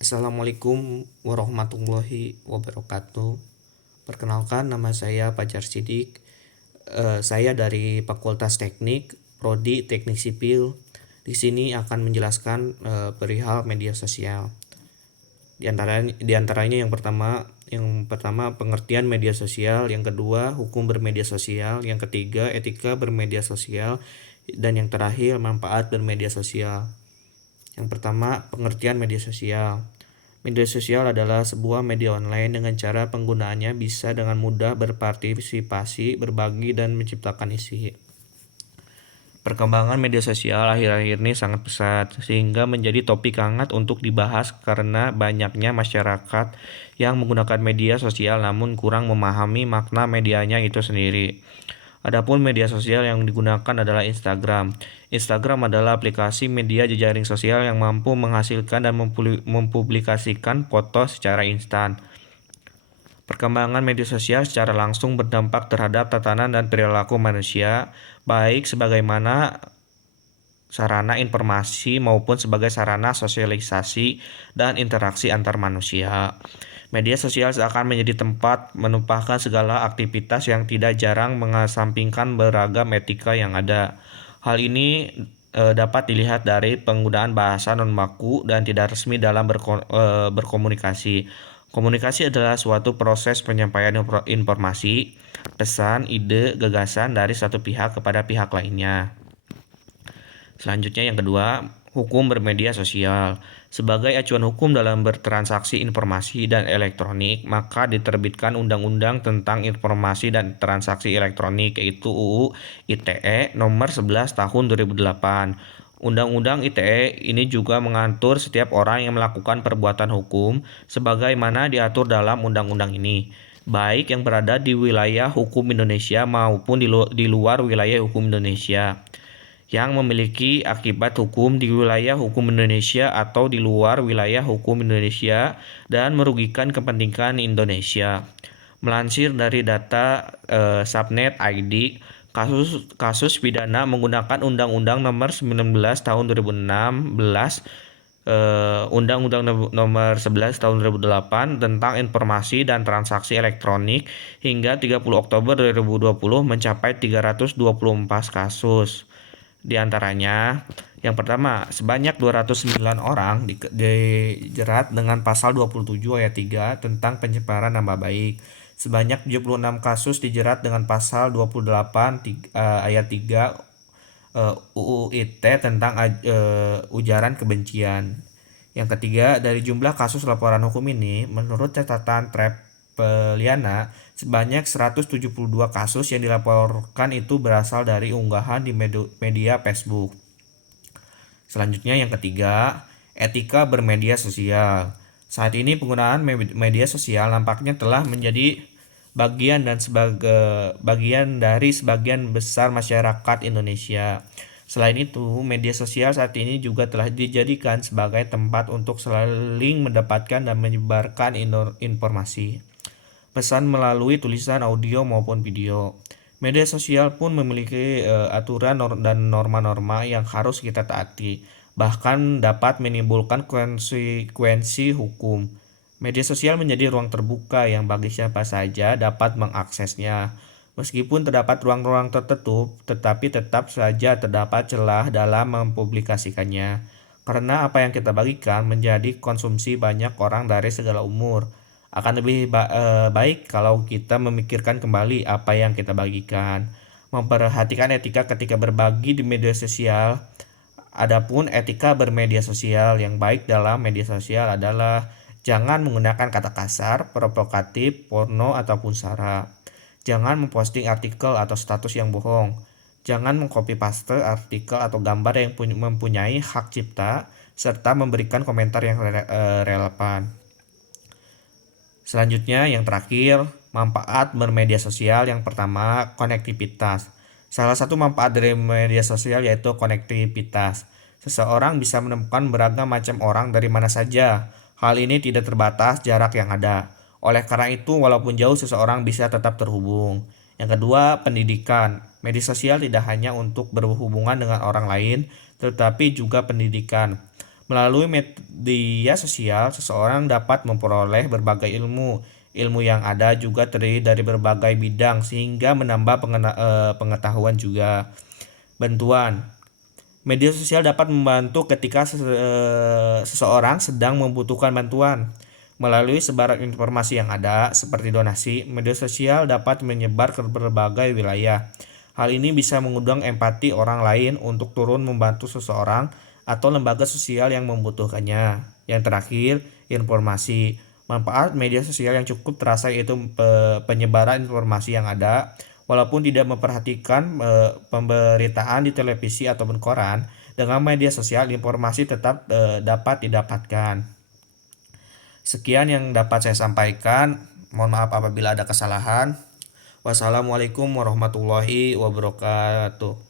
Assalamualaikum warahmatullahi wabarakatuh. Perkenalkan, nama saya Fajar Sidik. Saya dari Fakultas Teknik, Prodi Teknik Sipil. Di sini akan menjelaskan perihal media sosial. Di antaranya yang pertama pengertian media sosial, yang kedua hukum bermedia sosial, yang ketiga etika bermedia sosial, dan yang terakhir manfaat bermedia sosial. Yang pertama, pengertian media sosial. Media sosial adalah sebuah media online dengan cara penggunaannya bisa dengan mudah berpartisipasi, berbagi, dan menciptakan isi. Perkembangan media sosial akhir-akhir ini sangat pesat, sehingga menjadi topik hangat untuk dibahas karena banyaknya masyarakat yang menggunakan media sosial namun kurang memahami makna medianya itu sendiri. Adapun media sosial yang digunakan adalah Instagram. Instagram adalah aplikasi media jejaring sosial yang mampu menghasilkan dan mempublikasikan foto secara instan. Perkembangan media sosial secara langsung berdampak terhadap tatanan dan perilaku manusia, baik sebagaimana sarana informasi maupun sebagai sarana sosialisasi dan interaksi antar manusia. Media sosial seakan menjadi tempat menumpahkan segala aktivitas yang tidak jarang mengesampingkan beragam etika yang ada. Hal ini dapat dilihat dari penggunaan bahasa non baku dan tidak resmi dalam berkomunikasi. Komunikasi adalah suatu proses penyampaian informasi, pesan, ide, gagasan dari satu pihak kepada pihak lainnya. Selanjutnya yang kedua, hukum bermedia sosial. Sebagai acuan hukum dalam bertransaksi informasi dan elektronik, maka diterbitkan Undang-Undang tentang Informasi dan Transaksi Elektronik, yaitu UU ITE nomor 11 tahun 2008. Undang-Undang ITE ini juga mengatur setiap orang yang melakukan perbuatan hukum sebagaimana diatur dalam undang-undang ini, baik yang berada di wilayah hukum Indonesia maupun di luar wilayah hukum Indonesia, yang memiliki akibat hukum di wilayah hukum Indonesia atau di luar wilayah hukum Indonesia dan merugikan kepentingan Indonesia. Melansir dari data Subnet ID, kasus pidana menggunakan Undang-Undang Nomor 19 Tahun 2016, Undang-Undang Nomor 11 Tahun 2008 tentang Informasi dan Transaksi Elektronik hingga 30 Oktober 2020 mencapai 324 kasus. Di antaranya, yang pertama, sebanyak 209 orang dijerat dengan pasal 27 ayat 3 tentang pencemaran nama baik. Sebanyak 76 kasus dijerat dengan pasal 28 ayat 3 UU ITE tentang ujaran kebencian. Yang ketiga, dari jumlah kasus laporan hukum ini, menurut catatan Trepeliana, sebanyak 172 kasus yang dilaporkan itu berasal dari unggahan di media Facebook. Selanjutnya yang ketiga, etika bermedia sosial. Saat ini penggunaan media sosial nampaknya telah menjadi bagian dari sebagian besar masyarakat Indonesia. Selain itu, media sosial saat ini juga telah dijadikan sebagai tempat untuk saling mendapatkan dan menyebarkan informasi, pesan melalui tulisan, audio maupun video. Media sosial pun memiliki aturan dan norma-norma yang harus kita taati, bahkan dapat menimbulkan konsekuensi hukum. Media sosial menjadi ruang terbuka yang bagi siapa saja dapat mengaksesnya. Meskipun terdapat ruang-ruang tertutup, tetapi tetap saja terdapat celah dalam mempublikasikannya. Karena apa yang kita bagikan menjadi konsumsi banyak orang dari segala umur. Akan lebih baik kalau kita memikirkan kembali apa yang kita bagikan, memperhatikan etika ketika berbagi di media sosial. Adapun etika bermedia sosial yang baik dalam media sosial adalah jangan menggunakan kata kasar, provokatif, porno, ataupun sara. Jangan memposting artikel atau status yang bohong. Jangan mengcopy paste artikel atau gambar yang mempunyai hak cipta, serta memberikan komentar yang relevan. Selanjutnya yang terakhir, manfaat bermedia sosial. Yang pertama, konektivitas. Salah satu manfaat dari media sosial yaitu konektivitas. Seseorang bisa menemukan beragam macam orang dari mana saja. Hal ini tidak terbatas jarak yang ada. Oleh karena itu, walaupun jauh seseorang bisa tetap terhubung. Yang kedua, pendidikan. Media sosial tidak hanya untuk berhubungan dengan orang lain, tetapi juga pendidikan. Melalui media sosial, seseorang dapat memperoleh berbagai ilmu. Ilmu yang ada juga terdiri dari berbagai bidang sehingga menambah pengetahuan juga. Bantuan. Media sosial dapat membantu ketika seseorang sedang membutuhkan bantuan. Melalui sebaran informasi yang ada, seperti donasi, media sosial dapat menyebar ke berbagai wilayah. Hal ini bisa mengundang empati orang lain untuk turun membantu seseorang atau lembaga sosial yang membutuhkannya. Yang terakhir, informasi. Manfaat media sosial yang cukup terasa yaitu penyebaran informasi yang ada. Walaupun tidak memperhatikan pemberitaan di televisi ataupun koran, dengan media sosial informasi tetap dapat didapatkan. Sekian yang dapat saya sampaikan. Mohon maaf apabila ada kesalahan. Wassalamualaikum warahmatullahi wabarakatuh.